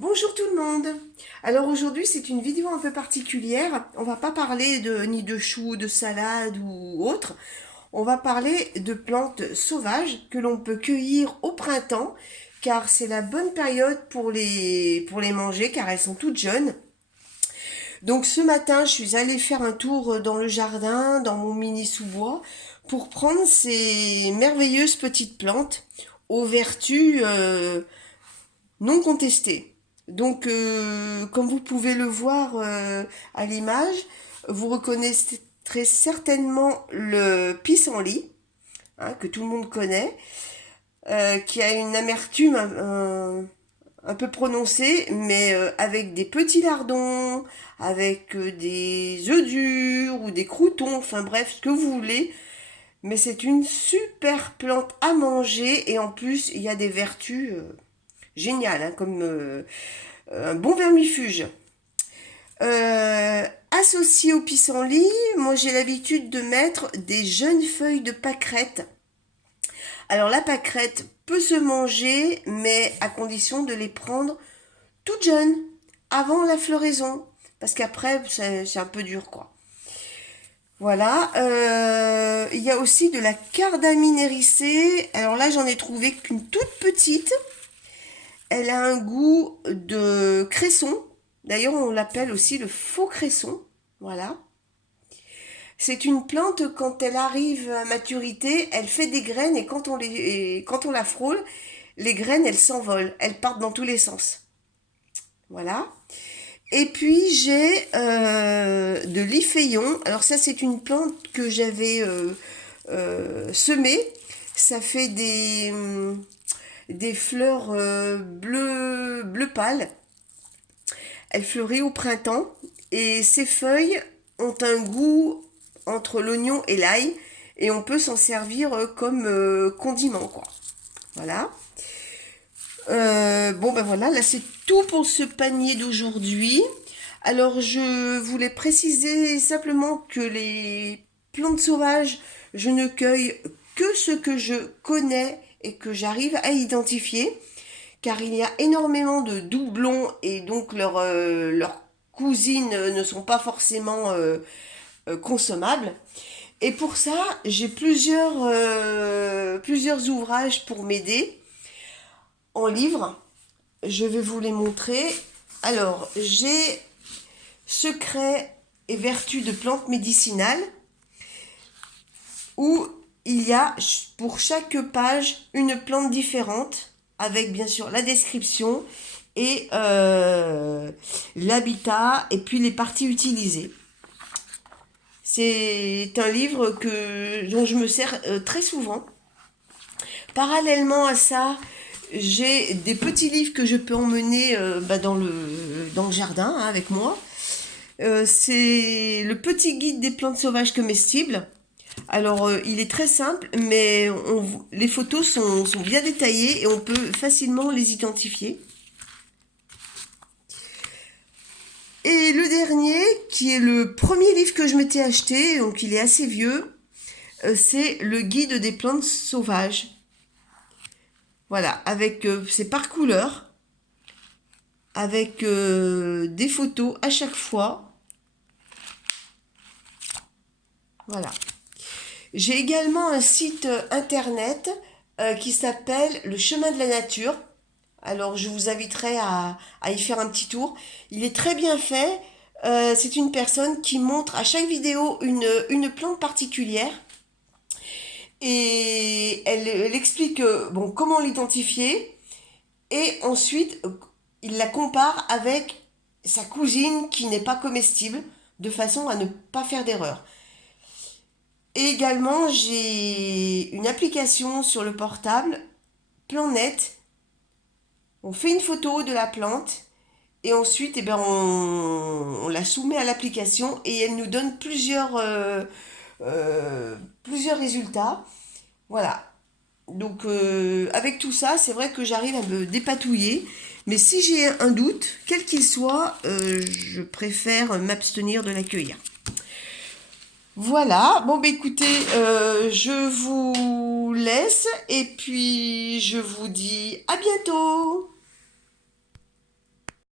Bonjour tout le monde. Alors aujourd'hui c'est une vidéo un peu particulière. On va pas parler ni de choux, de salade ou autre. On va parler de plantes sauvages que l'on peut cueillir au printemps car c'est la bonne période pour les manger car elles sont toutes jeunes. Donc ce matin je suis allée faire un tour dans le jardin, dans mon mini sous-bois pour prendre ces merveilleuses petites plantes aux vertus non contesté. Donc, comme vous pouvez le voir à l'image, vous reconnaîtrez certainement le pissenlit, hein, que tout le monde connaît, qui a une amertume un peu prononcée, mais avec des petits lardons, avec des œufs durs ou des croûtons, enfin bref, ce que vous voulez. Mais c'est une super plante à manger et en plus, il y a des vertus géniales, hein, comme un bon vermifuge. Associé au pissenlit, moi j'ai l'habitude de mettre des jeunes feuilles de pâquerette. Alors la pâquerette peut se manger, mais à condition de les prendre toutes jeunes, avant la floraison. Parce qu'après, c'est un peu dur, quoi. Voilà. Il y a aussi de la cardamine hérissée. Alors là, j'en ai trouvé qu'une toute petite. Elle a un goût de cresson. D'ailleurs, on l'appelle aussi le faux cresson. Voilà. C'est une plante, quand elle arrive à maturité, elle fait des graines et quand on la frôle, les graines, elles s'envolent. Elles partent dans tous les sens. Voilà. Et puis, j'ai de l'iphéion. Alors ça, c'est une plante que j'avais semée. Ça fait des fleurs bleu pâle. Elle fleurit au printemps et ses feuilles ont un goût entre l'oignon et l'ail et on peut s'en servir comme condiment, quoi. Voilà. Bon ben voilà, là c'est tout pour ce panier d'aujourd'hui. Alors je voulais préciser simplement que les plantes sauvages, je ne cueille que ce que je connais et que j'arrive à identifier, car il y a énormément de doublons et donc leurs cousines ne sont pas forcément consommables. Et pour ça, j'ai plusieurs ouvrages pour m'aider en livre. Je vais vous les montrer. Alors, j'ai Secrets et vertus de plantes médicinales, où il y a pour chaque page une plante différente, avec bien sûr la description et l'habitat et puis les parties utilisées. C'est un livre dont je me sers très souvent. Parallèlement à ça, j'ai des petits livres que je peux emmener dans le jardin, hein, avec moi. C'est le petit guide des plantes sauvages comestibles. Alors, il est très simple, mais les photos sont bien détaillées et on peut facilement les identifier. Et le dernier, qui est le premier livre que je m'étais acheté, donc il est assez vieux, c'est le guide des plantes sauvages. Voilà, avec c'est par couleur, avec des photos à chaque fois. Voilà. J'ai également un site internet qui s'appelle Le Chemin de la Nature. Alors je vous inviterai à y faire un petit tour. Il est très bien fait. C'est une personne qui montre à chaque vidéo une plante particulière. Et elle explique bon, comment l'identifier. Et ensuite, il la compare avec sa cousine qui n'est pas comestible, de façon à ne pas faire d'erreur. Et également, j'ai une application sur le portable, PlantNet. On fait une photo de la plante et ensuite eh ben, on la soumet à l'application et elle nous donne plusieurs résultats. Voilà. Donc avec tout ça, c'est vrai que j'arrive à me dépatouiller. Mais si j'ai un doute, quel qu'il soit, je préfère m'abstenir de l'accueillir. Voilà, bon bah écoutez, je vous laisse et puis je vous dis à bientôt.